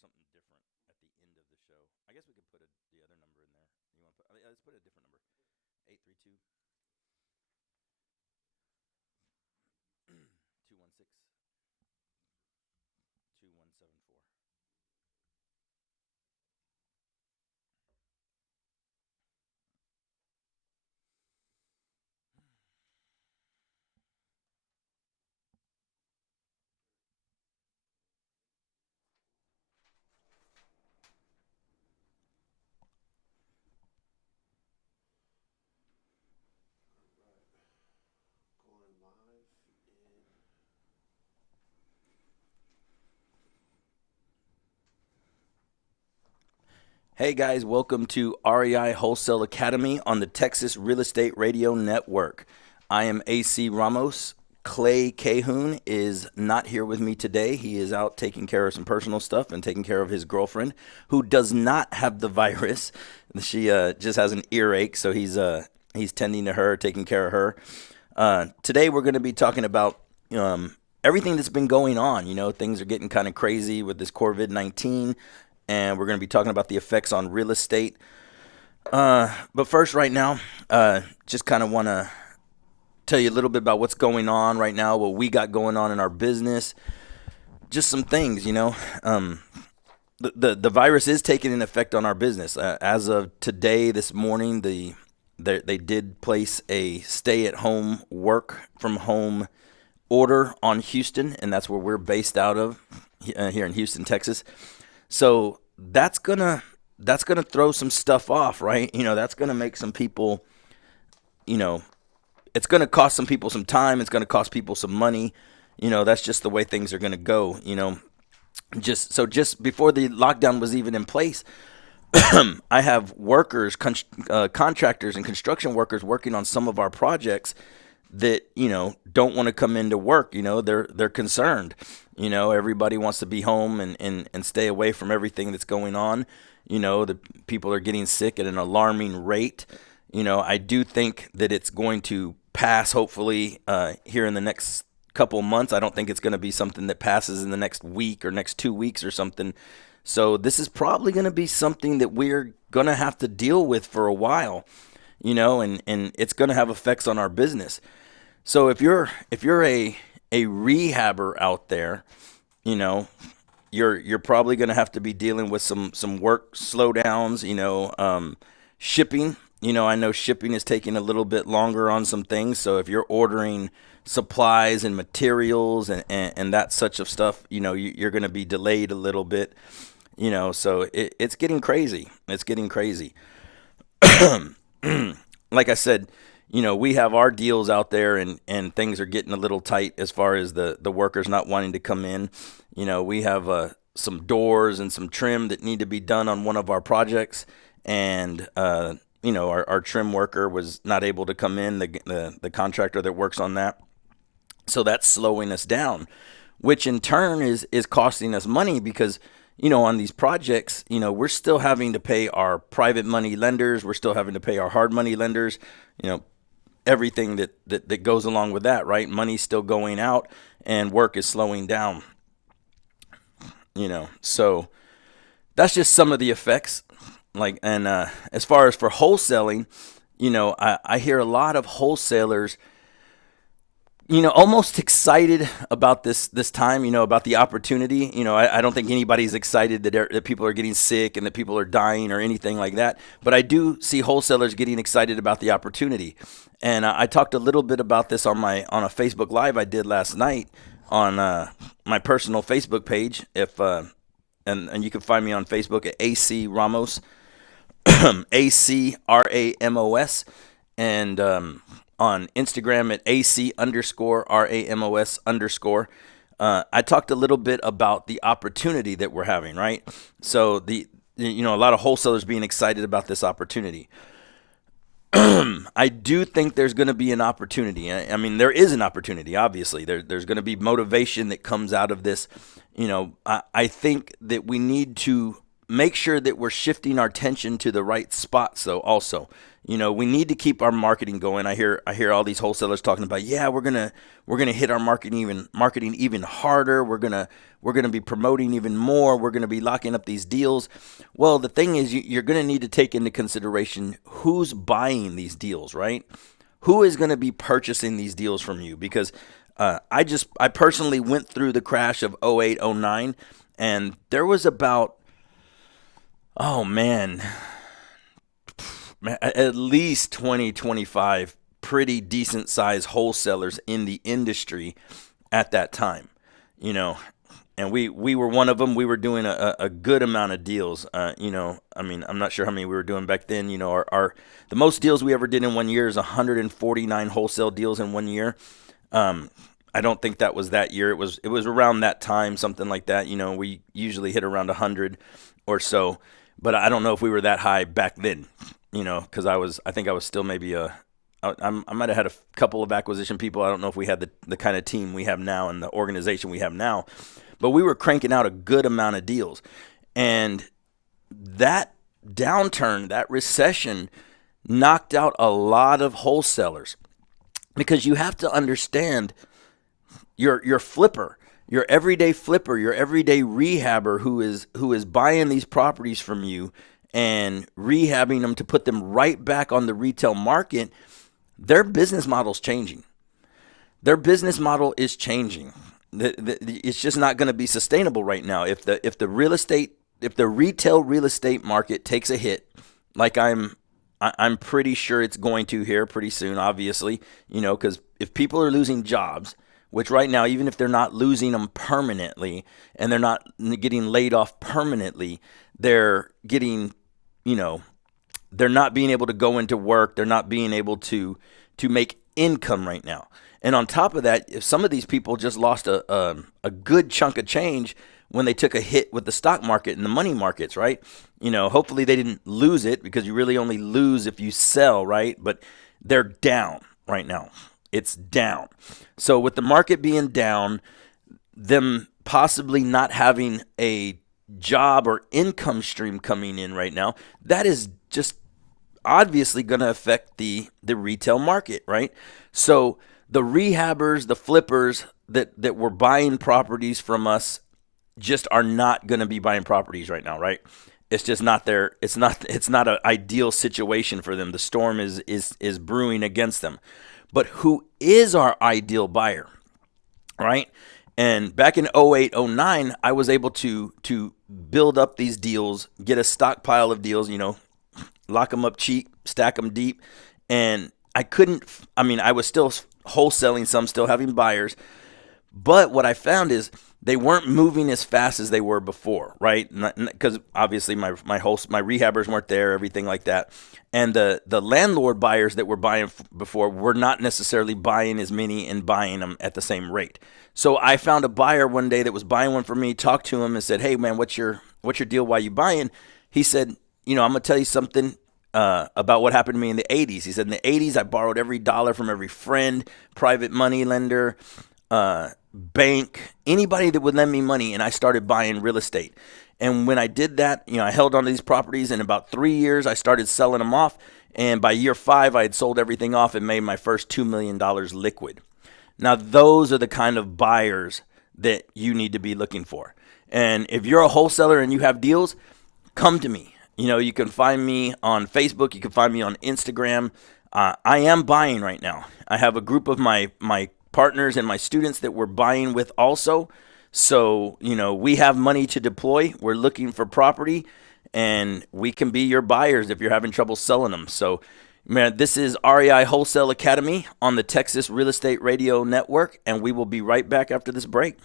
something different at the end of the show. I guess we could put the other number in there. You want to put? Let's put a different number. 832 216 2174. Going live in Hey guys, welcome to REI Wholesale Academy on the Texas Real Estate Radio Network. I am AC Ramos. Clay Cahoon is not here with me today. He is out taking care of some personal stuff and taking care of his girlfriend, who does not have the virus. She just has an earache, so he's tending to her, taking care of her. Today we're going to be talking about everything that's been going on. You know, things are getting kind of crazy with this COVID-19. And we're going to be talking about the effects on real estate. But first, right now, just kind of want to tell you a little bit about what's going on right now, what we got going on in our business. Just some things, you know. The virus is taking an effect on our business. As of today, this morning, they did place a stay-at-home, work-from-home order on Houston, and that's where we're based out of here in Houston, Texas. So that's gonna throw some stuff off, right? You know, that's gonna make some people, you know, it's gonna cost some people some time. It's gonna cost people some money. You know, that's just the way things are gonna go. You know, just before the lockdown was even in place, I have workers, contractors, and construction workers working on some of our projects that, you know, don't want to come into work. You know, they're concerned. You know, everybody wants to be home and stay away from everything that's going on. You know, the people are getting sick at an alarming rate. You know, I do think that it's going to pass, hopefully, here in the next couple months. I don't think it's going to be something that passes in the next week or next 2 weeks or something. So this is probably going to be something that we're going to have to deal with for a while, you know, and it's going to have effects on our business. So if you're a rehabber out there, you know, you're probably going to have to be dealing with some work slowdowns, you know, shipping. You know, I know shipping is taking a little bit longer on some things. So if you're ordering supplies and materials and that such of stuff, you know, you're going to be delayed a little bit, you know, so it's getting crazy. It's getting crazy. Like I said, you know, we have our deals out there and things are getting a little tight as far as the workers not wanting to come in. You know, we have some doors and some trim that need to be done on one of our projects. And, you know, our trim worker was not able to come in, the contractor that works on that. So that's slowing us down, which in turn is costing us money because, you know, on these projects, you know, we're still having to pay our private money lenders. We're still having to pay our hard money lenders, you know, everything that goes along with that, right? Money's still going out and work is slowing down, you know. So that's just some of the effects. Like, and as far as for wholesaling, you know, I hear a lot of wholesalers, you know, almost excited about this time, you know, about the opportunity. You know, I don't think anybody's excited that people are getting sick and that people are dying or anything like that. But I do see wholesalers getting excited about the opportunity. And I talked a little bit about this on a Facebook Live I did last night on my personal Facebook page. And you can find me on Facebook at AC Ramos, ACRAMOS, and on Instagram at AC_RAMOS_. I talked a little bit about the opportunity that we're having, right? So you know, a lot of wholesalers being excited about this opportunity. I do think there's going to be an opportunity. I mean, there is an opportunity, obviously. There's going to be motivation that comes out of this. You know, I think that we need to make sure that we're shifting our attention to the right spots, though, also. We need to keep our marketing going. I hear all these wholesalers talking about, yeah, we're gonna hit our marketing even harder. We're gonna be promoting even more. We're gonna be locking up these deals. Well, the thing is, you're gonna need to take into consideration who's buying these deals, right? Who is going to be purchasing these deals from you? Because I personally went through the crash of '08, '09, and there was about, oh man, at least 20, 25 pretty decent sized wholesalers in the industry at that time, you know. And we were one of them. We were doing a good amount of deals. I mean, I'm not sure how many we were doing back then. Our the most deals we ever did in 1 year is 149 wholesale deals in 1 year. I don't think that was that year. It was around that time, something like that. We usually hit around 100 or so, but I don't know if we were that high back then. Because I think I was still maybe I might have had a couple of acquisition people. I don't know if we had the kind of team we have now and the organization we have now, but we were cranking out a good amount of deals. And that downturn, that recession, knocked out a lot of wholesalers, because you have to understand your flipper, your everyday flipper, your everyday rehabber who is buying these properties from you and rehabbing them to put them right back on the retail market. Their business model's changing. Their business model is changing. It's just not going to be sustainable right now. If the retail real estate market takes a hit, like I'm pretty sure it's going to here pretty soon, obviously, because if people are losing jobs, which right now, even if they're not losing them permanently and they're not getting laid off permanently, they're getting, they're not being able to go into work. They're not being able to make income right now. And on top of that, if some of these people just lost a good chunk of change when they took a hit with the stock market and the money markets, right? Hopefully they didn't lose it, because you really only lose if you sell, right? But they're down right now. It's down. So with the market being down, them possibly not having a job or income stream coming in right now, that is just obviously going to affect the retail market, right? So the rehabbers, the flippers that were buying properties from us just are not going to be buying properties right now, right? It's just not there. It's not an ideal situation for them. The storm is brewing against them. But who is our ideal buyer, right? And back in '08, '09, I was able to build up these deals, get a stockpile of deals, lock them up cheap, stack them deep. And I was still wholesaling some, still having buyers. But what I found is they weren't moving as fast as they were before, right? Because obviously my rehabbers weren't there, everything like that. And the landlord buyers that were buying before were not necessarily buying as many and buying them at the same rate. So I found a buyer one day that was buying one for me, talked to him and said, "Hey man, what's your deal? Why you buying?" He said, "I'm gonna tell you something about what happened to me in the '80s." He said, "In the '80s, I borrowed every dollar from every friend, private money lender, bank, anybody that would lend me money, and I started buying real estate. And when I did that, I held on to these properties. In about 3 years, I started selling them off. And by year 5, I had sold everything off and made my first $2 million liquid." Now, those are the kind of buyers that you need to be looking for. And if you're a wholesaler and you have deals, come to me. You can find me on Facebook. You can find me on Instagram. I am buying right now. I have a group of my partners and my students that we're buying with also. So, we have money to deploy. We're looking for property, and we can be your buyers if you're having trouble selling them. So, man, this is REI Wholesale Academy on the Texas Real Estate Radio Network, and we will be right back after this break.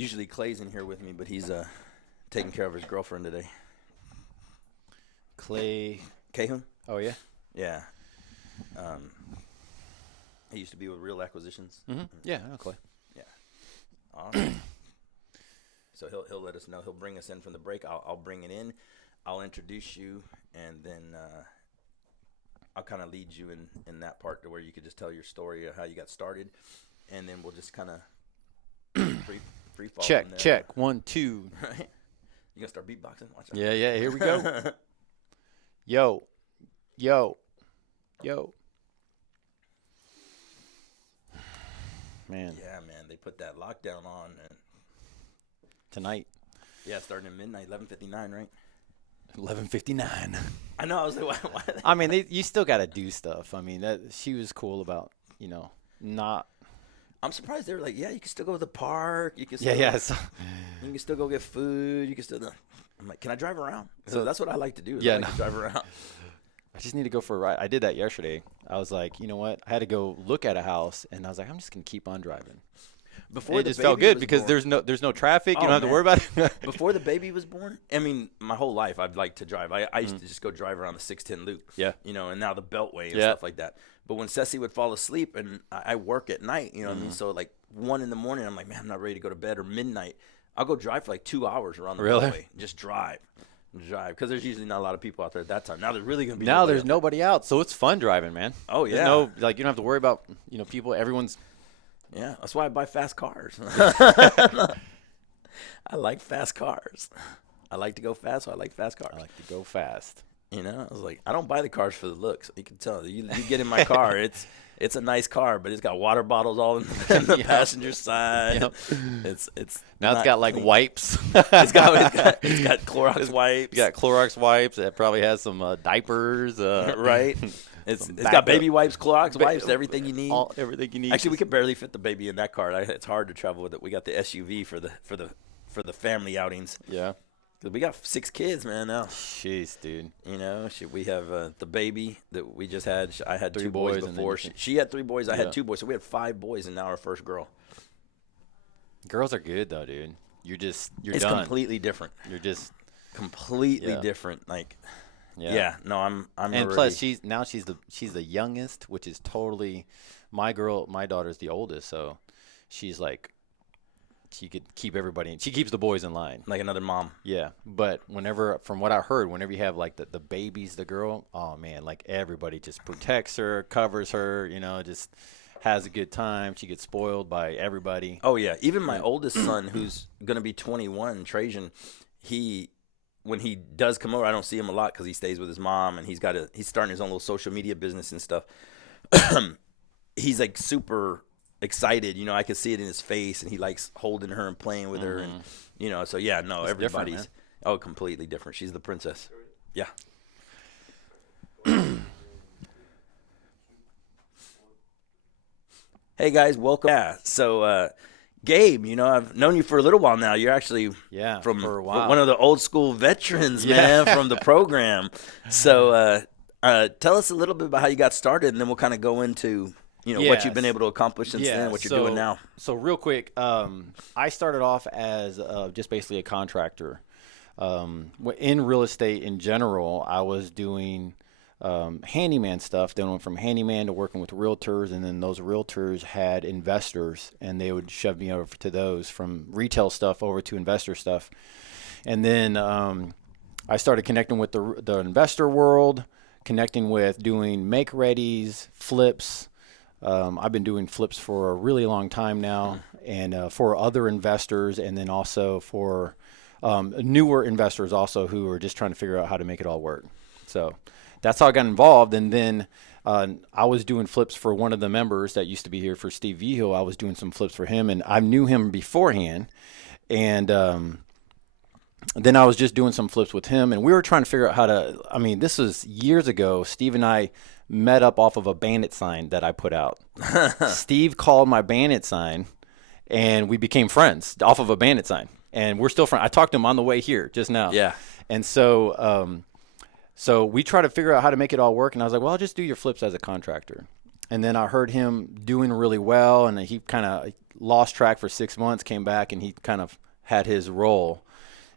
Usually Clay's in here with me, but he's taking care of his girlfriend today. Clay. Cahoon? Oh, yeah? Yeah. He used to be with Real Acquisitions. Mm-hmm. Yeah, I know Clay. Yeah. Awesome. So he'll let us know. He'll bring us in from the break. I'll bring it in. I'll introduce you, and then I'll kind of lead you in that part to where you could just tell your story of how you got started, and then we'll just kind of free fall. Check, from there. check. 1, 2. Right? You gonna start beatboxing? Watch out. Yeah, here we go. Yo. Man, Yeah, man. They put that lockdown on, and tonight, yeah, starting at midnight, 11:59, right? 11:59. I know. I was like, why? I mean, you still got to do stuff. I mean, she was cool about, not. I'm surprised they were like, yeah, you can still go to the park. You can Yeah, still, yeah. So, You can still go get food. You can still. I'm like, can I drive around? So So- that's what I like to do. Is Yeah, I like no. to drive around. I just need to go for a ride. I did that yesterday. I was like, you know what? I had to go look at a house, and I was like, I'm just gonna keep on driving. Before It the just felt baby good was because born- there's no traffic. Oh, You don't have to man. worry about it. Before the baby was born, I mean, my whole life I'd like to drive. I used to just go drive around the 610 loop. Yeah. And now the Beltway and Yeah. stuff like that. But when Ceci would fall asleep, and I work at night, you know what I mean? So like 1 in the morning, I'm like, man, I'm not ready to go to bed, or midnight. I'll go drive for like 2 hours around the Really? Beltway. Just drive. Because there's usually not a lot of people out there at that time. Now there's really going to be Now nobody there's out there. nobody out, so it's fun driving, man. Oh, There's yeah. no you don't have to worry about people. Everyone's Yeah, that's why I buy fast cars. I like fast cars. I like to go fast, so I like fast cars. I like to go fast. I was like, I don't buy the cars for the looks. You can tell. You get in my car, it's a nice car, but it's got water bottles all in the Yeah. passenger side. Yep. It's Now it's not got like clean. wipes. It's got Clorox wipes. It's got Clorox wipes. It probably has some diapers. Right. It's Some got backup. baby wipes, Clorox wipes, everything you need. Everything you need. Actually, we could barely fit the baby in that car. It's hard to travel with it. We got the SUV for the family outings. Yeah. 'Cause we got 6 kids, man. Now, Jeez, dude. we have the baby that we just had. I had 3 2 boys boys and then before. you She had 3 boys. I Yeah. had 2 boys. So we had 5 boys, and now our first girl. Girls are good though, dude. You're It's done. completely different. You're just Completely Yeah. different. Like, yeah. no, I'm And already, plus, she's the youngest, which is totally my daughter's the oldest, so she's like she could keep everybody. She keeps the boys in line. like another mom. Yeah, but from what I heard, whenever you have like the babies, the girl, oh man, like everybody just protects her, covers her, just has a good time. She gets spoiled by everybody. Oh yeah, even my oldest son, who's gonna be 21, Trajan, when he does come over, I don't see him a lot because he stays with his mom, and he's starting his own little social media business and stuff. He's like super excited, I could see it in his face, and he likes holding her and playing with her, and so yeah, no, It's different, everybody's man. completely different. She's the princess. Yeah. Hey guys, welcome. Yeah, so Gabe, I've known you for a little while now. You're actually from for a while. one of the old school veterans, Yeah. man, from the program. So tell us a little bit about how you got started, and then we'll kind of go into what Yes. you've been able to accomplish since then, what you're doing now. So real quick, I started off as just basically a contractor. In real estate in general, I was doing handyman stuff. Then went from handyman to working with realtors, and then those realtors had investors, and they would shove me over to those, from retail stuff over to investor stuff. And then I started connecting with the investor world, connecting with doing make-readies, flips. I've been doing flips for a really long time now, and for other investors, and then also for newer investors also who are just trying to figure out how to make it all work. So that's how I got involved. And then I was doing flips for one of the members that used to be here, for Steve Vigil. I was doing some flips for him, and I knew him beforehand. And then I was just doing some flips with him, and we were trying to figure out how to, this was years ago. Steve and I met up off of a bandit sign that I put out. Steve called my bandit sign, and we became friends off of a bandit sign. And we're still friends. I talked to him on the way here just now. Yeah. And so so we tried to figure out how to make it all work, and I was like, well, I'll just do your flips as a contractor. And then I heard him doing really well, and he kind of lost track for 6 months, came back, and he kind of had his role.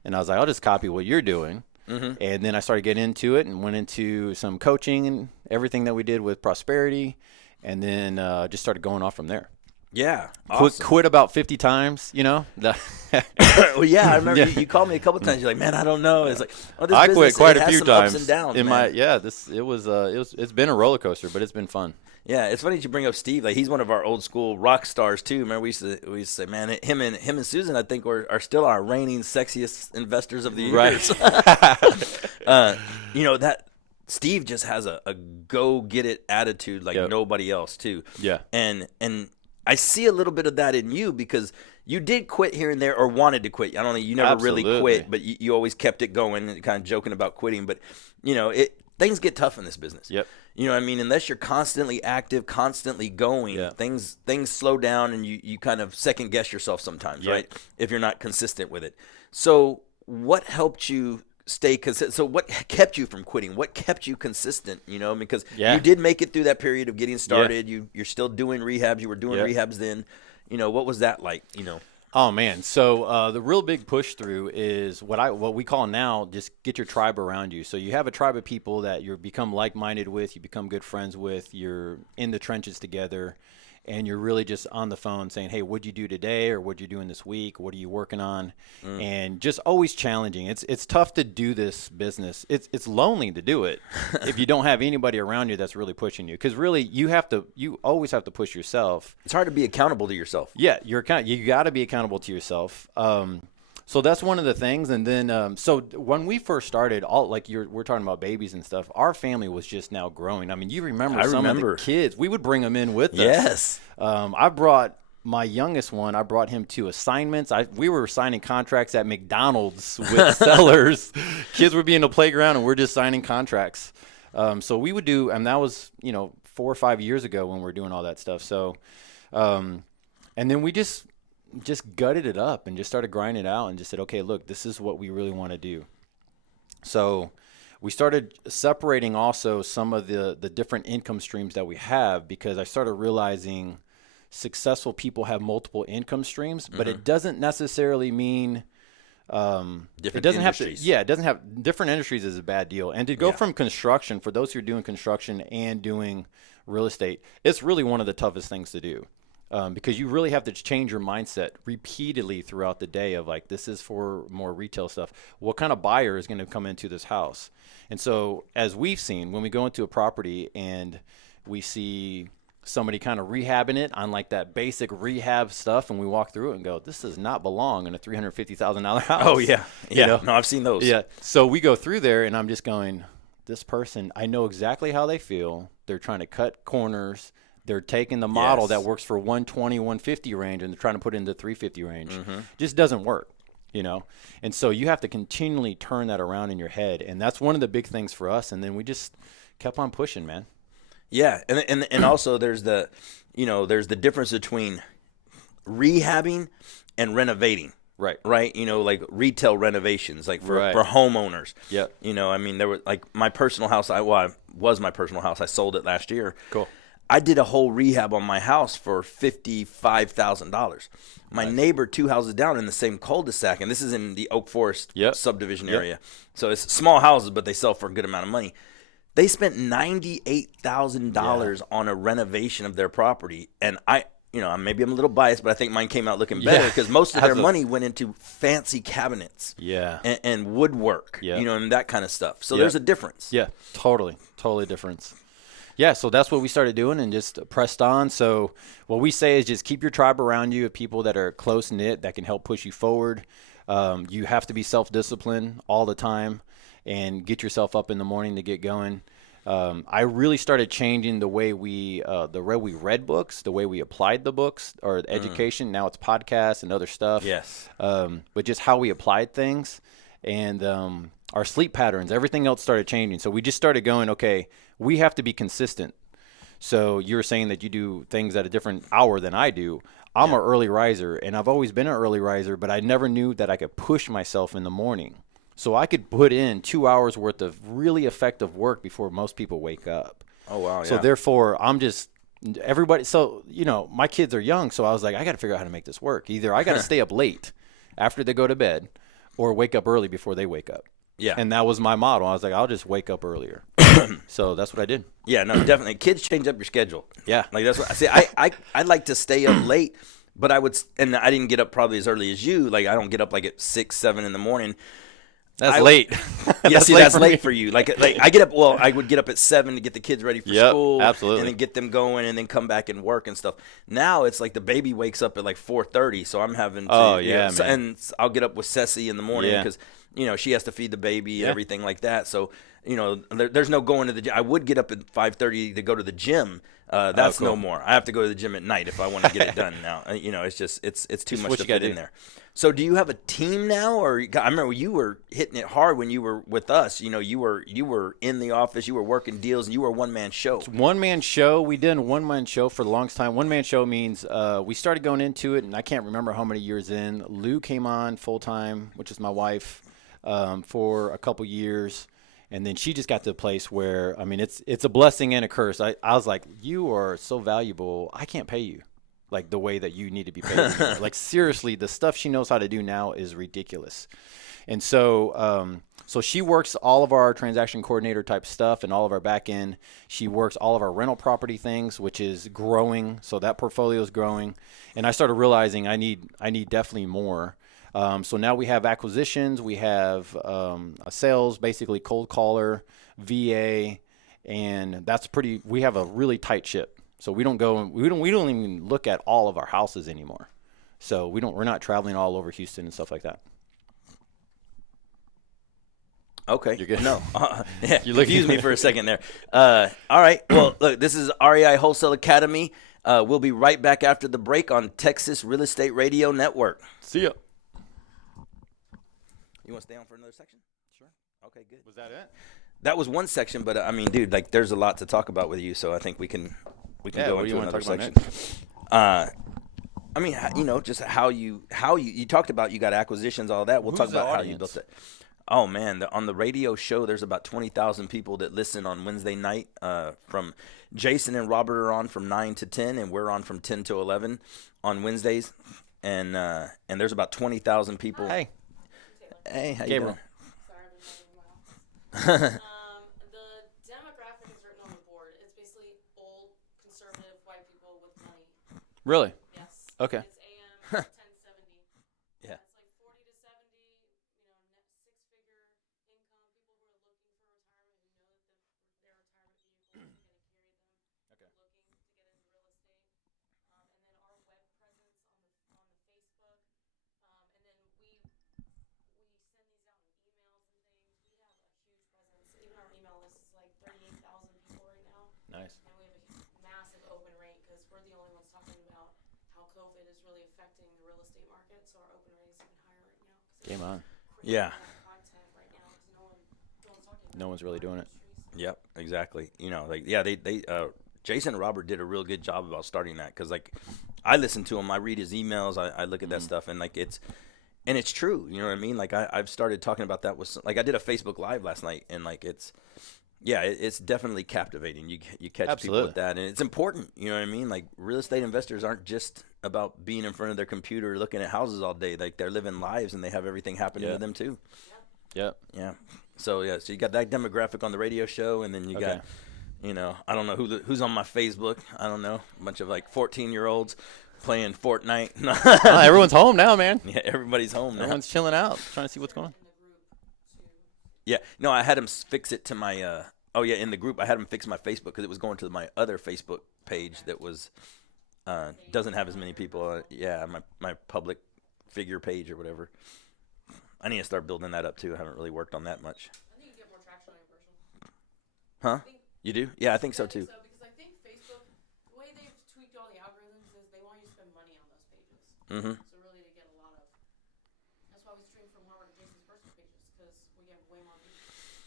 And I was like, I'll just copy what you're doing. Mm-hmm. And then I started getting into it and went into some coaching and everything that we did with prosperity, and then just started going off from there. Yeah. Awesome. Quit about 50 times, you know? Well, yeah, I remember you called me a couple times. You're like, man, I don't know. It's like, oh, this I business, quit quite it a has few some times. ups and downs, in man. It's been a roller coaster, but it's been fun. Yeah, it's funny that you bring up Steve. Like, he's one of our old school rock stars too. Remember, we used to say, man, him and Susan, I think, are still our reigning sexiest investors of the year. Right. You know, that Steve just has a go get it attitude like nobody else too. Yeah. And I see a little bit of that in you because you did quit here and there, or wanted to quit. I don't know, you never really quit, but you always kept it going, and kind of joking about quitting. But you know, things get tough in this business. Yep. You know what I mean? Unless you're constantly active, constantly going, things slow down, and you kind of second guess yourself sometimes, right? If you're not consistent with it. So what helped you stay consistent? So what kept you from quitting? What kept you consistent? You know, because you did make it through that period of getting started. You're still doing rehabs. You were doing rehabs then. You know, what was that like? You know. Oh man, so the real big push through is what we call now, just get your tribe around you. So you have a tribe of people that you become like-minded with, you become good friends with, you're in the trenches together, and you're really just on the phone saying, hey, what'd you do today, or what'd you do in this week, what are you working on? And just always challenging. It's tough to do this business. It's lonely to do it if you don't have anybody around you that's really pushing you, because really you always have to push yourself. It's hard to be accountable to yourself. Yeah, you got to be accountable to yourself. So that's one of the things. And then, so when we first started, we're talking about babies and stuff, our family was just now growing. I mean, you remember of the kids, we would bring them in with us. Yes. I brought my youngest one, I brought him to assignments. We were signing contracts at McDonald's with sellers. Kids would be in the playground and we're just signing contracts. So we would do, and that was, 4 or 5 years ago when we were doing all that stuff. So, and then we just gutted it up and just started grinding it out and just said, okay, look, this is what we really want to do. So we started separating also some of the different income streams that we have, because I started realizing successful people have multiple income streams, but it doesn't necessarily mean different industries. It doesn't have different industries is a bad deal. And to go from construction, for those who are doing construction and doing real estate, it's really one of the toughest things to do. Because you really have to change your mindset repeatedly throughout the day of like, this is for more retail stuff. What kind of buyer is going to come into this house? And so as we've seen, when we go into a property and we see somebody kind of rehabbing it on like that basic rehab stuff, and we walk through it and go, this does not belong in a $350,000 house. Oh, yeah. Yeah. No, I've seen those. Yeah. So we go through there and I'm just going, this person, I know exactly how they feel. They're trying to cut corners. They're taking the model that works for 120, 150 range, and they're trying to put it in the 350 range. Just doesn't work, And so you have to continually turn that around in your head, and that's one of the big things for us. And then we just kept on pushing, man. Yeah, and also there's the difference between rehabbing and renovating. Right. Like retail renovations, like for homeowners. Yeah. I mean, there were like my personal house. Was my personal house. I sold it last year. Cool. I did a whole rehab on my house for $55,000. My neighbor 2 houses down in the same cul-de-sac, and this is in the Oak Forest subdivision area. So it's small houses, but they sell for a good amount of money. They spent $98,000 on a renovation of their property, and maybe I'm a little biased, but I think mine came out looking better because most of their money went into fancy cabinets, and woodwork, and that kind of stuff. So there's a difference. Yeah, totally difference. Yeah, so that's what we started doing and just pressed on. So what we say is just keep your tribe around you of people that are close-knit that can help push you forward. You have to be self-disciplined all the time and get yourself up in the morning to get going. I really started changing the way we read books, the way we applied the books or the education. Now it's podcasts and other stuff. Yes. But just how we applied things and our sleep patterns, everything else started changing. So we just started going, okay, we have to be consistent. So you were saying that you do things at a different hour than I do. I'm an early riser, and I've always been an early riser, but I never knew that I could push myself in the morning. So I could put in 2 hours worth of really effective work before most people wake up. Oh, wow. So therefore, I'm just everybody. So, my kids are young, so I was like, I got to figure out how to make this work. Either I got to stay up late after they go to bed or wake up early before they wake up. Yeah. And that was my model. I was like, I'll just wake up earlier. So that's what I did. Yeah, no, definitely. Kids change up your schedule. Yeah. Like that's what I say. I'd like to stay up late, but I I didn't get up probably as early as you. Like I don't get up like at 6, 7 in the morning. That's late. Yeah, that's late for you. Like I get up. Well, I would get up at 7 to get the kids ready for school, absolutely, and then get them going, and then come back and work and stuff. Now it's like the baby wakes up at like 4:30, so I'm having to. Oh yeah, man. And I'll get up with Ceci in the morning because she has to feed the baby and everything like that. So there's no going to the gym. I would get up at 5:30 to go to the gym. That's cool. No more. I have to go to the gym at night if I want to get it done now. It's just it's too much to fit in there. So do you have a team now, or I remember you were hitting it hard when you were with us. You were in the office, you were working deals, and you were a one-man show. It's one-man show. We did a one-man show for the longest time. One-man show means we started going into it, and I can't remember how many years in. Lou came on full-time, which is my wife, for a couple years. And then she just got to a place where, I mean, it's a blessing and a curse. I was like, you are so valuable. I can't pay you like the way that you need to be paid. Like seriously, the stuff she knows how to do now is ridiculous. And so so she works all of our transaction coordinator type stuff and all of our back end. She works all of our rental property things, which is growing. So that portfolio is growing. And I started realizing I need definitely more. So now we have acquisitions, we have a sales, basically cold caller, VA, and we have a really tight ship. So we don't even look at all of our houses anymore. So we're not traveling all over Houston and stuff like that. Okay. You're good. No. You confused me for a second there. All right. Well, look, this is REI Wholesale Academy. We'll be right back after the break on Texas Real Estate Radio Network. See ya. You want to stay on for another section? Sure. Okay, good. Was that it? That was one section, but I mean, dude, like there's a lot to talk about with you, so I think we can go into another section. I mean, just how you talked about you got acquisitions, all that. We'll talk about how you built it. Oh man, on the radio show, there's about 20,000 people that listen on Wednesday night. From Jason and Robert are on from 9 to 10, and we're on from 10 to 11 on Wednesdays. And there's about 20,000 people. Hey, how you doing? Sorry, I've been having a while. The demographic is written on the board. It's basically old, conservative, white people with money. Really? Yes. Okay. It's AM 1070. Yeah. It's like 40 to 70, six-figure income, people who are looking for retirement, who know that their retirement vehicle is going to carry them, looking to get into real estate. And then our web presence on the Facebook. And then we send these out in emails and things. We have a huge presence. Even our email list is like 38,000 people right now. Nice. And we have a massive open rate because we're the only ones talking about how COVID is really affecting the real estate market. So our open rate is even higher right now. Game on. Yeah. Content right now because no one's talking about No one's really doing it. Yep, exactly. They Jason and Robert did a real good job about starting that because like I listen to him, I read his emails, I look at that stuff, and like it's true. You know what I mean? Like I've started talking about that with I did a Facebook Live last night, and like it's definitely captivating. You catch people with that, and it's important. You know what I mean? Like real estate investors aren't just about being in front of their computer looking at houses all day. Like they're living lives, and they have everything happening to them too. Yep. Yeah. So you got that demographic on the radio show, and then you got, I don't know who's on my Facebook. I don't know, a bunch of like 14-year-olds playing Fortnite. Everyone's home now, man. Yeah, everybody's home now. Everyone's chilling out, trying to see what's going on. Yeah, no, I had him fix it to my. In the group, I had him fix my Facebook because it was going to my other Facebook page that was doesn't have as many people. My public figure page or whatever. I need to start building that up too. I haven't really worked on that much. I think you get more traction on your personal. Huh? You do? Yeah, I think so too. Because I think Facebook, the way they've tweaked all the algorithms is they want you to spend money on those pages. Mm-hmm. So really, they get a lot of. That's why we stream from Robert and Jason's personal pages because we get way more views.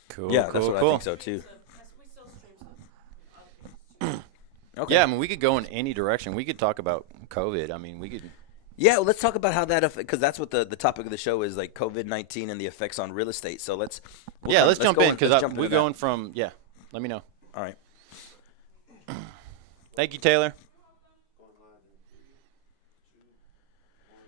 Cool. Yeah, that's what I think so too. We still stream to other pages too. Okay. Yeah, I mean, we could go in any direction. We could talk about COVID. I mean, we could. Yeah, well, let's talk about how that affects, because that's what the topic of the show is, like COVID-19 and the effects on real estate. So let's jump in because we're going from let me know. All right. Thank you, Taylor. Going live in 3, 2, 1.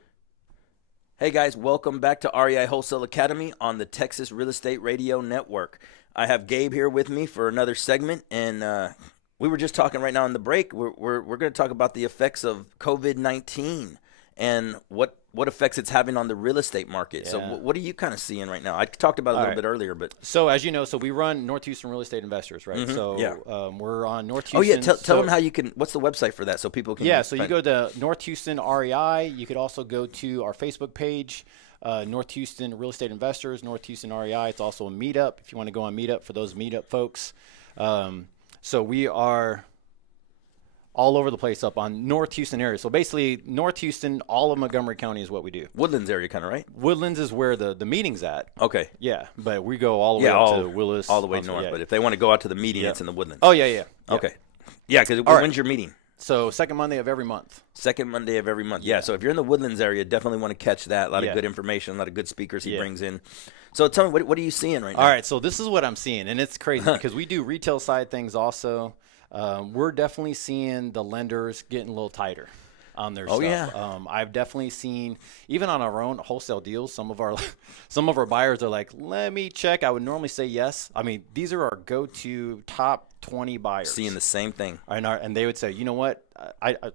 Hey guys, welcome back to REI Wholesale Academy on the Texas Real Estate Radio Network. I have Gabe here with me for another segment, and we were just talking right now on the break. We're going to talk about the effects of COVID-19 and what effects it's having on the real estate market. Yeah. So what are you kind of seeing right now? I talked about it a little bit earlier, but So as you know, we run North Houston Real Estate Investors, right? yeah. We're on North oh Houston. yeah, tell them how you can. What's the website for that so people can? Yeah, so you find- go to North Houston REI. You could also go to our Facebook page, North Houston Real Estate Investors, North Houston REI. It's also a meetup if you want to go on meetup for those meetup folks. So we are all over the place up on North Houston area. So basically, North Houston, all of Montgomery County is what we do. Woodlands area, kind of right. Woodlands is where the meeting's at. Okay. Yeah, but we go all the way Yeah, up to Willis. all the way also, north. yeah. But if they want to go out to the meeting, Yeah. it's in the Woodlands. Oh, yeah. Okay. Yeah, because All right. when's your meeting? So second Monday of every month. Second Monday of every month. Yeah. So if you're in the Woodlands area, definitely want to catch that. A lot Yeah. of good information, a lot of good speakers he Yeah. brings in. So tell me, what are you seeing right now? All right, so this is what I'm seeing, and it's crazy because we do retail side things also. We're definitely seeing the lenders getting a little tighter on their stuff. Yeah. I've definitely seen, even on our own wholesale deals, some of our buyers are like, let me check. I would normally say yes. I mean, these are our go-to top 20 buyers. Seeing the same thing. And they would say, you know what?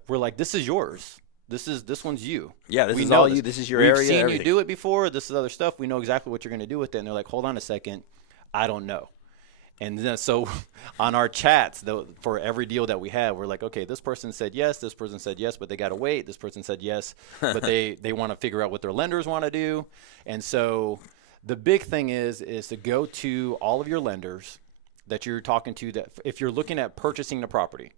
We're like, this is yours. This one's you. Yeah, this We is know all you. This is your We've area. seen everything. you do it before. This is other stuff. We know exactly what you're going to do with it. And they're like, hold on a second. I don't know. And then so on our chats, for every deal that we have, we're like, okay, this person said yes, but they got to wait. This person said yes, but they want to figure out what their lenders want to do. And so the big thing is to go to all of your lenders that you're talking to, that if you're looking at purchasing the property,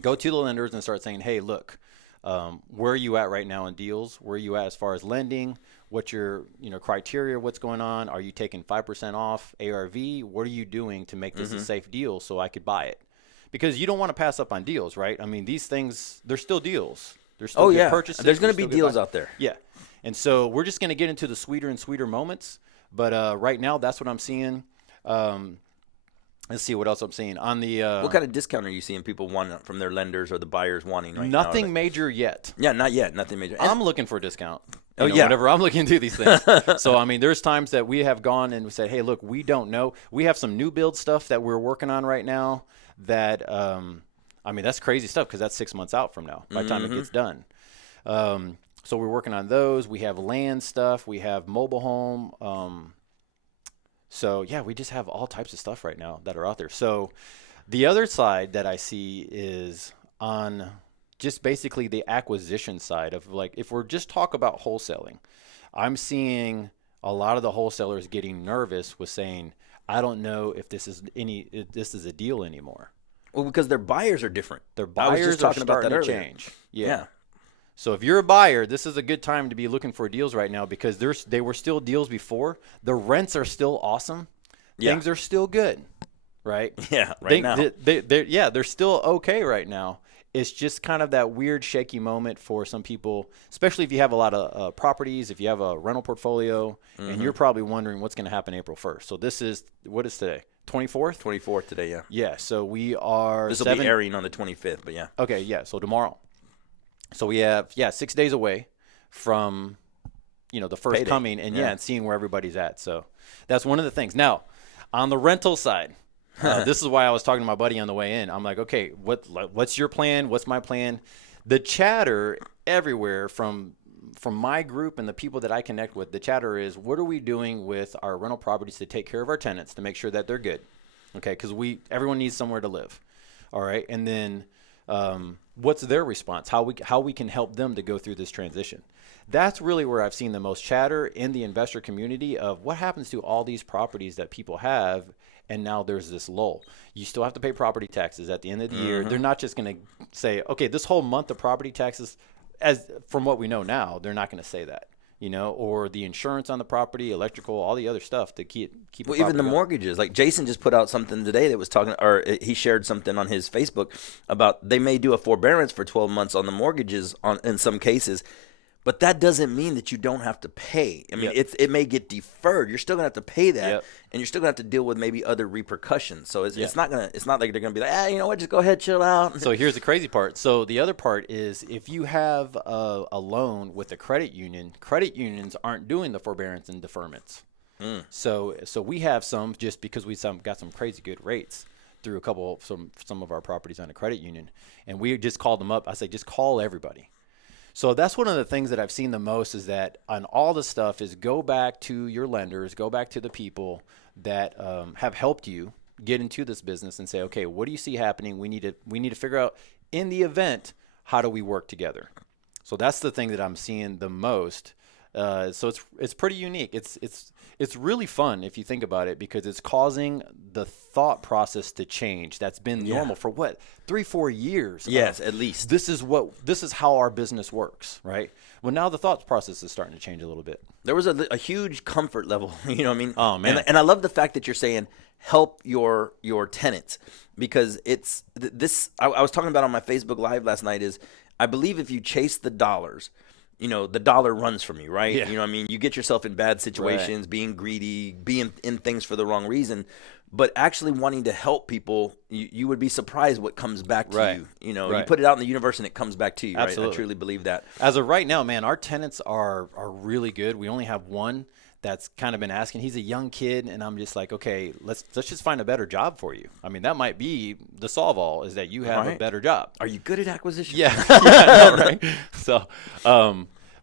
go to the lenders and start saying, hey, look, where are you at right now in deals? Where are you at as far as lending? What's your criteria? What's going on? Are you taking 5% off ARV? What are you doing to make this a safe deal so I could buy it? Because you don't want to pass up on deals, right? I mean, these things, they're still deals. They're still good purchases. There's going They're to be still good deals buys. out there. Yeah. And so we're just going to get into the sweeter and sweeter moments. But right now, that's what I'm seeing. Let's see what else I'm seeing on the. What kind of discount are you seeing people want from their lenders or the buyers wanting right now? Nothing major yet. Yeah, not yet. Nothing major. I'm looking for a discount. Oh, yeah. Whenever I'm looking to these things. So, I mean, there's times that we have gone and we said, hey, look, we don't know. We have some new build stuff that we're working on right now that, I mean, that's crazy stuff because that's 6 months out from now by the time it gets done. So we're working on those. We have land stuff. We have mobile home. So, yeah, we just have all types of stuff right now that are out there. So the other side that I see is on just basically the acquisition side of, like, if we're just talk about wholesaling, I'm seeing a lot of the wholesalers getting nervous with saying, I don't know if this is a deal anymore. Well, because their buyers are different. Their I was buyers just talking are about starting that to earlier. change. Yeah. So if you're a buyer, this is a good time to be looking for deals right now because they were still deals before. The rents are still awesome. Yeah. Things are still good, right? Yeah, right now. They're still okay right now. It's just kind of that weird, shaky moment for some people, especially if you have a lot of properties, if you have a rental portfolio, and you're probably wondering what's going to happen April 1st. So what is today? 24th? 24th today, yeah. Yeah, so we are This will be airing on the 25th, but yeah. Okay, yeah, so tomorrow. So we have 6 days away from the first Payday. coming and Yeah. and seeing where everybody's at. So that's one of the things. Now, on the rental side, this is why I was talking to my buddy on the way in. I'm like, okay, what's your plan? What's my plan? The chatter everywhere from my group and the people that I connect with, the chatter is, what are we doing with our rental properties to take care of our tenants to make sure that they're good? Okay, because everyone needs somewhere to live. All right, and then what's their response? How we can help them to go through this transition? That's really where I've seen the most chatter in the investor community of what happens to all these properties that people have, and now there's this lull. You still have to pay property taxes at the end of the year. They're not just going to say, okay, this whole month of property taxes, as from what we know now, they're not going to say that. Or the insurance on the property, electrical, all the other stuff to keep. Well, even the mortgages. Like Jason just put out something today that was talking, or he shared something on his Facebook about they may do a forbearance for 12 months on the mortgages in some cases. But that doesn't mean that you don't have to pay. I mean, Yep. it may get deferred. You're still gonna have to pay that, Yep. and you're still gonna have to deal with maybe other repercussions. So Yep. it's not like they're gonna be like, you know what, just go ahead, chill out. So here's the crazy part. So the other part is if you have a loan with a credit unions aren't doing the forbearance and deferments. So we have some just because got some crazy good rates through some of our properties on a credit union, and we just called them up. I say just call everybody. So that's one of the things that I've seen the most is that on all the stuff is go back to your lenders, go back to the people that have helped you get into this business and say, okay, what do you see happening? We need to figure out in the event, how do we work together? So that's the thing that I'm seeing the most. So it's pretty unique. It's really fun if you think about it because it's causing the thought process to change. That's been normal for what 3-4 years. Yes, at least. This is how our business works, right? Well, now the thought process is starting to change a little bit. There was a huge comfort level, you know what I mean? Oh, man. And I love the fact that you're saying help your tenants because it's this. I was talking about on my Facebook Live last night is I believe if you chase the dollars, you know, the dollar runs from you, right? Yeah. You know what I mean? You get yourself in bad situations, being greedy, being in things for the wrong reason. But actually wanting to help people, you would be surprised what comes back to you. You know, you put it out in the universe and it comes back to you, Absolutely. right? I truly believe that. As of right now, man, our tenants are really good. We only have one that's kind of been asking. He's a young kid, and I'm just like, okay, let's just find a better job for you. I mean, that might be the solve all is that you have a better job. Are you good at acquisition? Yeah, yeah, I know, right? So,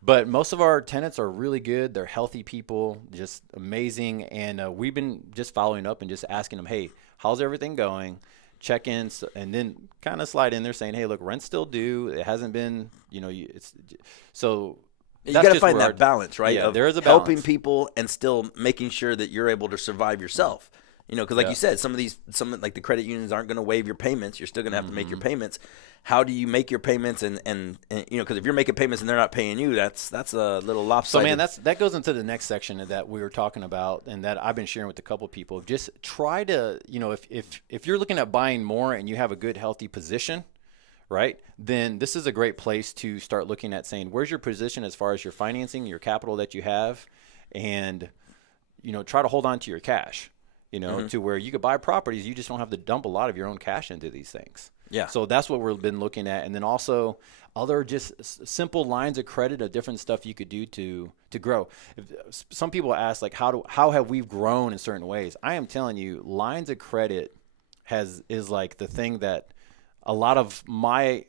but most of our tenants are really good. They're healthy people, just amazing. And we've been just following up and just asking them, hey, how's everything going? Check-ins, and then kind of slide in there saying, hey, look, rent's still due. It hasn't been, it's so. You got to find that balance, right? Yeah, of there is a helping balance. people and still making sure that you're able to survive yourself. You know, because like you said, some like the credit unions aren't going to waive your payments. You're still going to have to make your payments. How do you make your payments? And you know, because if you're making payments and they're not paying you, that's a little lopsided. So man, that goes into the next section that we were talking about, and that I've been sharing with a couple of people. Just try to, if you're looking at buying more and you have a good healthy position, right, then this is a great place to start looking at saying, where's your position as far as your financing, your capital that you have, and, try to hold on to your cash, to where you could buy properties. You just don't have to dump a lot of your own cash into these things. Yeah. So that's what we've been looking at. And then also other just simple lines of credit of different stuff you could do to grow. Some people ask, like, how have we grown in certain ways? I am telling you, lines of credit is like the thing that a lot of my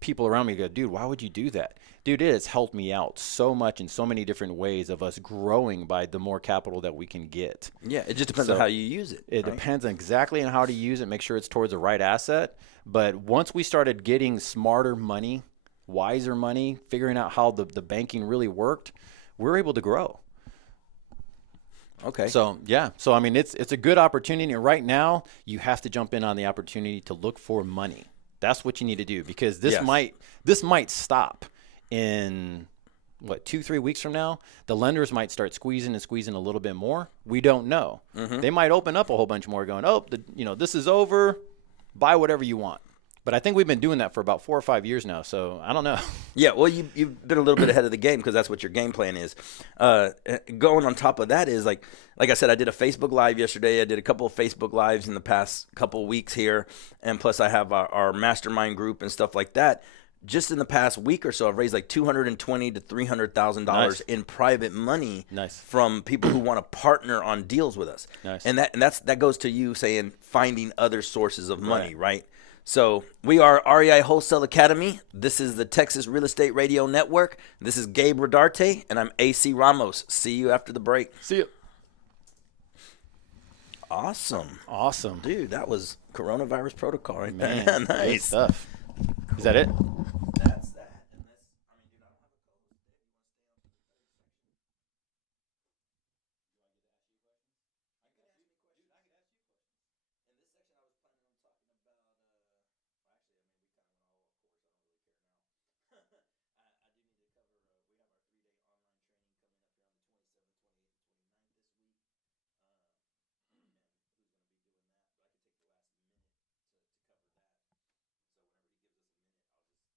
people around me go, dude, why would you do that? Dude, it has helped me out so much in so many different ways of us growing by the more capital that we can get. Yeah, it just depends on how you use it. It depends on exactly on how to use it, make sure it's towards the right asset. But once we started getting smarter money, wiser money, figuring out how the banking really worked, we're able to grow. Okay. So, yeah. So, I mean, it's a good opportunity. And right now, you have to jump in on the opportunity to look for money. That's what you need to do, because this might stop in, 2-3 weeks from now. The lenders might start squeezing a little bit more. We don't know. They might open up a whole bunch more going, this is over. Buy whatever you want. But I think we've been doing that for about 4 or 5 years now, so I don't know. Yeah, well, you've been a little bit ahead of the game because that's what your game plan is. Going on top of that is, like I said, I did a Facebook Live yesterday. I did a couple of Facebook Lives in the past couple of weeks here, and plus I have our mastermind group and stuff like that. Just in the past week or so, I've raised like $220,000 to $300,000 in private money from people who want to partner on deals with us. Nice. And that goes to you saying finding other sources of money, right? So we are REI Wholesale Academy. This is the Texas Real Estate Radio Network. This is Gabe Rodarte, and I'm AC Ramos. See you after the break. See you. Awesome. Dude, that was coronavirus protocol right there. Man, Nice. good stuff. Is that it? That's that. And this, I mean, dude, I don't have a co-host today. You want to stay on to the third section? I could ask me questions. In this section, I was planning on talking about, well, actually, I mean, we kind of went all off course. I don't really care now. I do need to cover, we have our 3-day online training coming up here on the 27th, 28th, and 29th this week. And who's going to be doing that? But I could take the last minute to cover that. So whenever he gives us a minute, I'll just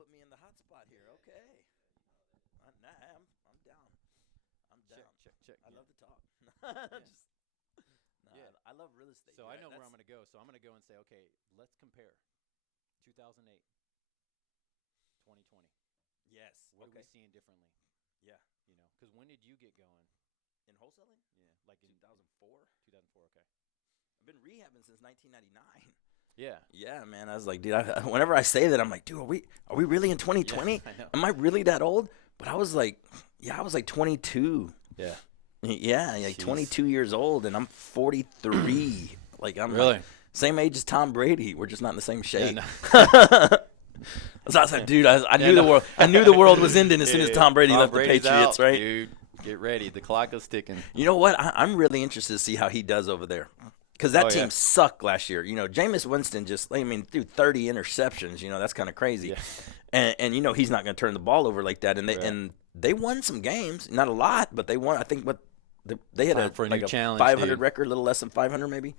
put me in the hot spot here. Okay. I'm down. I'm down. Check. I love to talk. Yeah. I love real estate. So dude. I know where I'm going to go. So I'm going to go and say, okay, let's compare 2008, 2020. Yes. What are okay. we seeing differently? Yeah. You know, because when did you get going? In wholesaling? Yeah, like in 2004. 2004. Okay. I've been rehabbing since 1999. Yeah. Yeah, man. I was like, dude. Whenever I say that, I'm like, dude, are we really in 2020? Yeah, I know. Am I really that old? But I was like, 22. Yeah. Yeah, like Jeez. 22 years old, and I'm 43. Like I'm Really? like, same age as Tom Brady. We're just not in the same shape. Yeah, So I was like, dude, I knew the world. I knew the world was ending as soon as Tom Brady left Brady's the Patriots, out, right? Dude, get ready. The clock is ticking. You know what? I'm really interested to see how he does over there, because that team sucked last year. You know, Jameis Winston threw 30 interceptions. You know, that's kind of crazy. Yeah. And you know he's not going to turn the ball over like that. And they won some games, not a lot, but they won. I think they had Time for a new challenge, 500 dude. record, a little less than 500 maybe.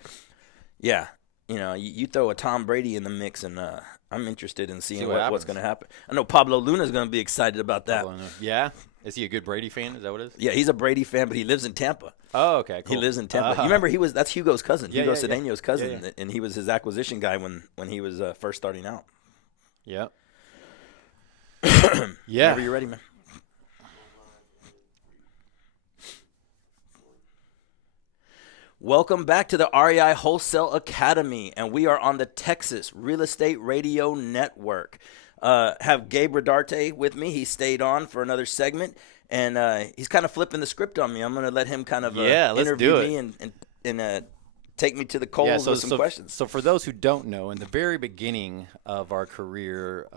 Yeah. You know, you throw a Tom Brady in the mix, and I'm interested in seeing what's happens. going to happen. I know Pablo Luna's going to be excited about that. Yeah? Is he a good Brady fan? Is that what it is? Yeah, he's a Brady fan, but he lives in Tampa. Oh, okay, cool. He lives in Tampa. You remember that's Hugo's cousin, Hugo yeah. Cedeno's cousin, Yeah. and he was his acquisition guy when he was first starting out. Yeah. Whenever you're ready, man. Welcome back to the REI Wholesale Academy, and we are on the Texas Real Estate Radio Network. Have Gabe Rodarte with me. He stayed on for another segment, and he's kind of flipping the script on me. I'm going to let him kind of let's interview do it. me and take me to the coals with some questions. So for those who don't know, in the very beginning of our career,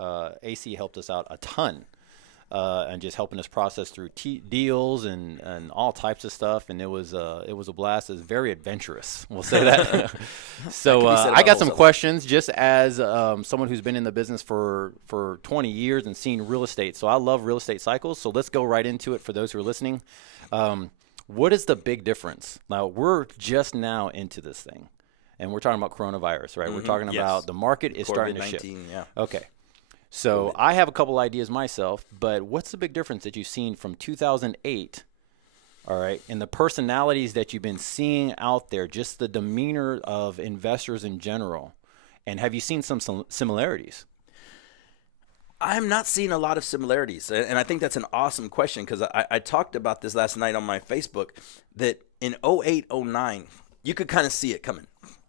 AC helped us out a ton. And just helping us process through deals and all types of stuff, and it was a blast. It was very adventurous. We'll say that. So I got some questions, just as someone who's been in the business for 20 years and seen real estate. So I love real estate cycles. So let's go right into it for those who are listening. What is the big difference? Now we're just now into this thing, and we're talking about coronavirus, right? We're talking about the market is starting to shift. Yeah. Okay. So I have a couple ideas myself, but what's the big difference that you've seen from 2008, all right, and the personalities that you've been seeing out there, just the demeanor of investors in general, and have you seen some similarities? I'm not seeing a lot of similarities, and I think that's an awesome question, because I talked about this last night on my Facebook, that in 08, 09, you could kind of see it coming.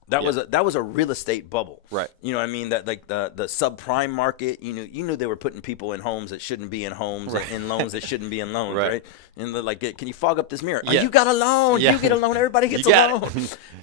That was a real estate bubble, right? You know what I mean? That like the subprime market. You knew they were putting people in homes that shouldn't be in homes, right, and in loans that shouldn't be in loans, right? And they're like, can you fog up this mirror? Yeah. Oh, you got a loan. Yeah. You get a loan. Everybody gets a loan.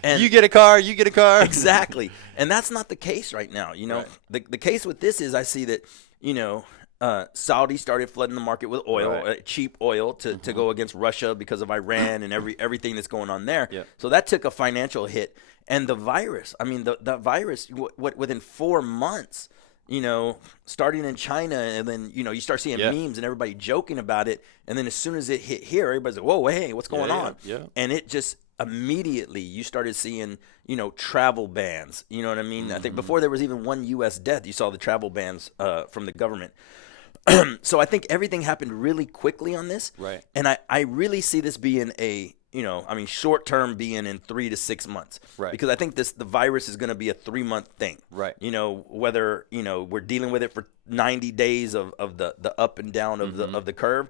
And you get a car. You get a car. Exactly. And that's not the case right now. You know, the case with this is I see that Saudi started flooding the market with oil, cheap oil, to go against Russia because of Iran and everything that's going on there. Yeah. So that took a financial hit. And the virus, I mean, the virus, within 4 months, starting in China, and then, you start seeing memes and everybody joking about it. And then as soon as it hit here, everybody's like, whoa, hey, what's going on? Yeah. And it just immediately, you started seeing, travel bans. You know what I mean? I think before there was even one U.S. death, you saw the travel bans from the government. So I think everything happened really quickly on this. Right. And I really see this being short term being in 3 to 6 months. Right. Because I think the virus is going to be a 3-month thing. Right. Whether, we're dealing with it for 90 days of the up and down of the curve.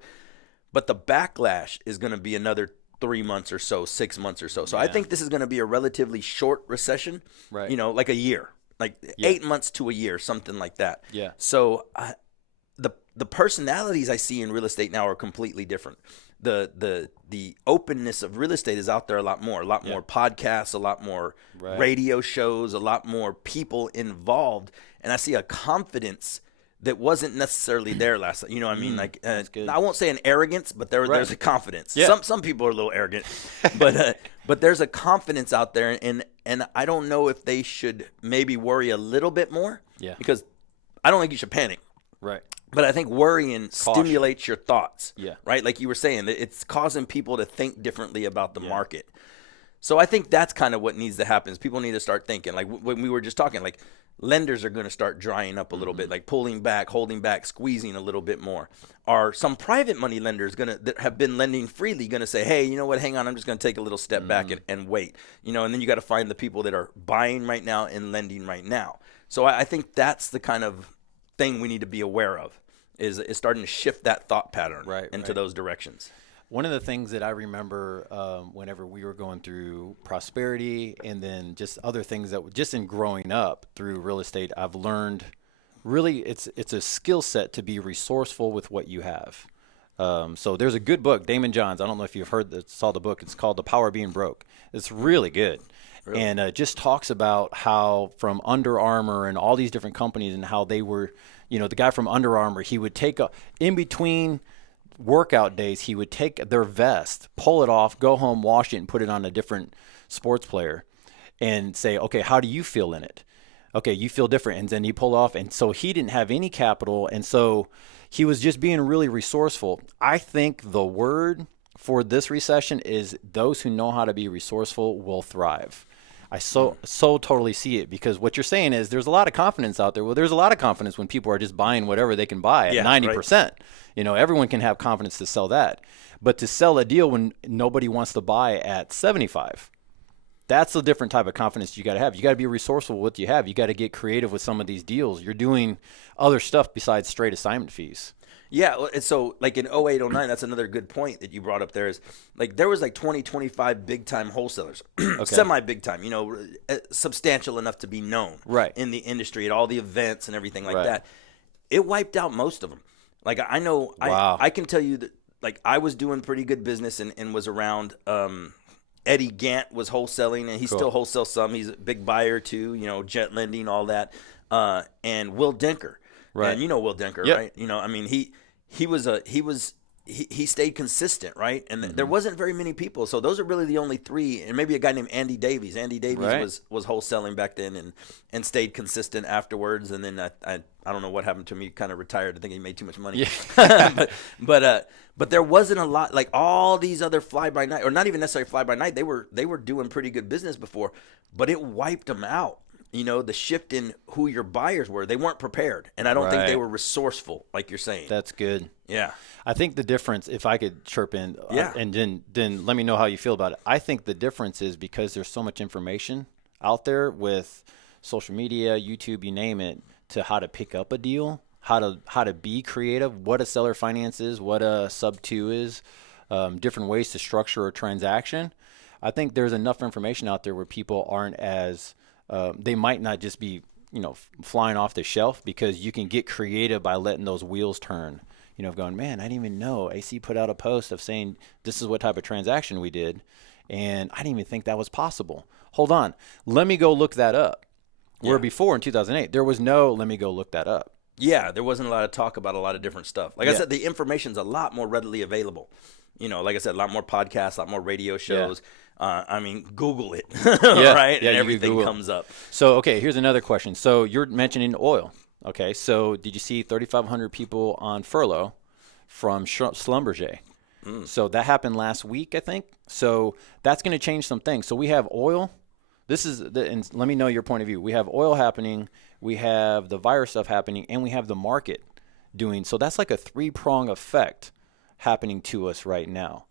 But the backlash is going to be another 3 months or so, 6 months or so. So I think this is going to be a relatively short recession. Right. Like a year, like 8 months to a year, something like that. Yeah. So the personalities I see in real estate now are completely different. The openness of real estate is out there a lot more podcasts, a lot more radio shows, a lot more people involved. And I see a confidence that wasn't necessarily there last. You know what I mean? I won't say an arrogance, but there's a confidence. Yeah. Some people are a little arrogant, but there's a confidence out there, and I don't know if they should maybe worry a little bit more. Yeah. Because I don't think you should panic. Right. But I think worrying stimulates your thoughts. Yeah. Right? Like you were saying, it's causing people to think differently about the market. So I think that's kind of what needs to happen is people need to start thinking, like when we were just talking, like lenders are going to start drying up a little bit, like pulling back, holding back, squeezing a little bit more. Are some private money lenders that have been lending freely going to say, hey, you know what, hang on, I'm just going to take a little step back and wait, and then you got to find the people that are buying right now and lending right now. So I think that's the kind of thing we need to be aware of is starting to shift that thought pattern into those directions. One of the things that I remember whenever we were going through prosperity and then just other things that just in growing up through real estate, I've learned really it's a skill set to be resourceful with what you have. So there's a good book, Damon Johns. I don't know if you've saw the book. It's called The Power of Being Broke. It's really good. Really? And it just talks about how from Under Armour and all these different companies and how they were, the guy from Under Armour, he would take in between workout days, he would take their vest, pull it off, go home, wash it, and put it on a different sports player and say, okay, how do you feel in it? Okay, you feel different. And then he pulled off. And so he didn't have any capital. And so he was just being really resourceful. I think the word for this recession is those who know how to be resourceful will thrive. I so totally see it because what you're saying is there's a lot of confidence out there. Well, there's a lot of confidence when people are just buying whatever they can buy at 90%. Right. Everyone can have confidence to sell that. But to sell a deal when nobody wants to buy at 75, that's a different type of confidence you got to have. You got to be resourceful with what you have. You got to get creative with some of these deals. You're doing other stuff besides straight assignment fees. Yeah, so like in 08, 09, that's another good point that you brought up there is like there was like 20, 25 big-time wholesalers, semi-big time, substantial enough to be known in the industry at all the events and everything like that. It wiped out most of them. Like I know, I can tell you that like I was doing pretty good business and was around Eddie Gant was wholesaling and he still wholesales some. He's a big buyer too, jet lending, all that. And Will Denker. Right. And Will Denker, right? He stayed consistent, right? And there wasn't very many people. So those are really the only three, and maybe a guy named Andy Davies. Andy Davies was wholesaling back then and stayed consistent afterwards. And then I don't know what happened to him. He kind of retired. I think he made too much money. Yeah. but there wasn't a lot like all these other fly by night, or not even necessarily fly by night. They were doing pretty good business before, but it wiped them out. The shift in who your buyers were, they weren't prepared. And I don't think they were resourceful, like you're saying. That's good. Yeah. I think the difference, if I could chirp in, and then let me know how you feel about it. I think the difference is because there's so much information out there with social media, YouTube, you name it, to how to pick up a deal, how to be creative, what a seller finance is, what a sub-2 is, different ways to structure a transaction. I think there's enough information out there where people aren't as they might not just be, flying off the shelf because you can get creative by letting those wheels turn. Going, man, I didn't even know. AC put out a post of saying this is what type of transaction we did, and I didn't even think that was possible. Hold on. Let me go look that up. Yeah. Where before in 2008, there was no let me go look that up. Yeah, there wasn't a lot of talk about a lot of different stuff. Like I said, the information's a lot more readily available. Like I said, a lot more podcasts, a lot more radio shows. Yeah. Google it, right? And everything comes up. So, okay, here's another question. So you're mentioning oil. Okay, so did you see 3,500 people on furlough from Schlumberger? So that happened last week, I think. So that's going to change some things. So we have oil. And let me know your point of view. We have oil happening, we have the virus stuff happening, and we have the market doing. So that's like a three-prong effect happening to us right now.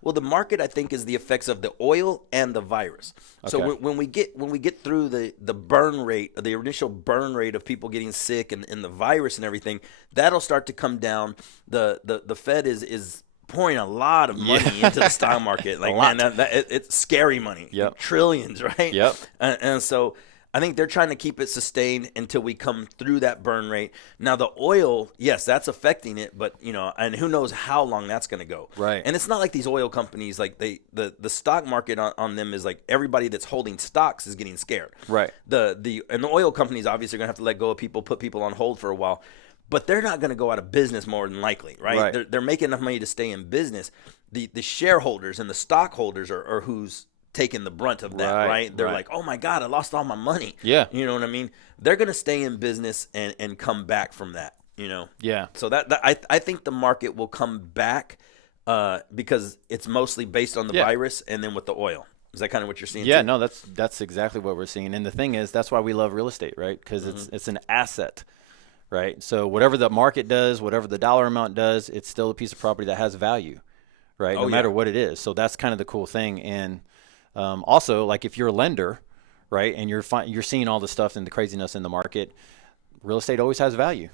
Well, the market, I think, is the effects of the oil and the virus. Okay. So when we get through the burn rate, the initial burn rate of people getting sick and the virus and everything, that'll start to come down. The Fed is pouring a lot of money into the stock market. Like, man, it's scary money. Yep. Trillions, right? Yep. And so I think they're trying to keep it sustained until we come through that burn rate. Now, the oil, yes, that's affecting it, but, and who knows how long that's going to go. Right. And it's not like these oil companies, like the stock market on them is like everybody that's holding stocks is getting scared. Right. And the oil companies obviously are going to have to let go of people, put people on hold for a while, but they're not going to go out of business more than likely, right? They're making enough money to stay in business. The shareholders and the stockholders are who's taking the brunt of that, right? They're like, oh my God, I lost all my money. Yeah. You know what I mean? They're going to stay in business and come back from that, Yeah. So I think the market will come back because it's mostly based on the virus and then with the oil. Is that kind of what you're seeing? Yeah, too? no, that's exactly what we're seeing. And the thing is, that's why we love real estate, right? Because it's an asset, right? So whatever the market does, whatever the dollar amount does, it's still a piece of property that has value, right? Oh, No matter yeah. what it is. So that's kind of the cool thing. And also, like if you're a lender, right, and you're seeing all the stuff and the craziness in the market, real estate always has value.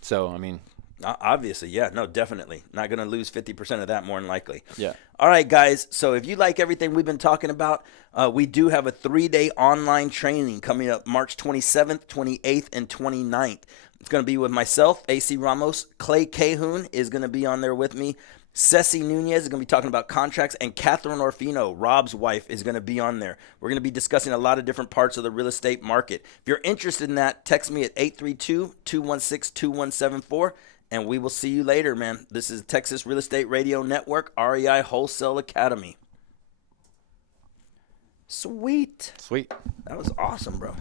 So I mean, Obviously, yeah, no, definitely. Not going to lose 50% of that more than likely. yeah. All right, guys. So if you like everything we've been talking about, we do have a 3-day online training coming up March 27th, 28th, and 29th. It's going to be with myself, AC Ramos. Clay Cahoon is going to be on there with me. Ceci Nunez is going to be talking about contracts, and Catherine Orfino, Rob's wife, is going to be on there. We're going to be discussing a lot of different parts of the real estate market. If you're interested in that, text me at 832-216-2174. And we will see you later, man. This is Texas Real Estate Radio Network, REI Wholesale Academy. Sweet. Sweet. That was awesome, bro.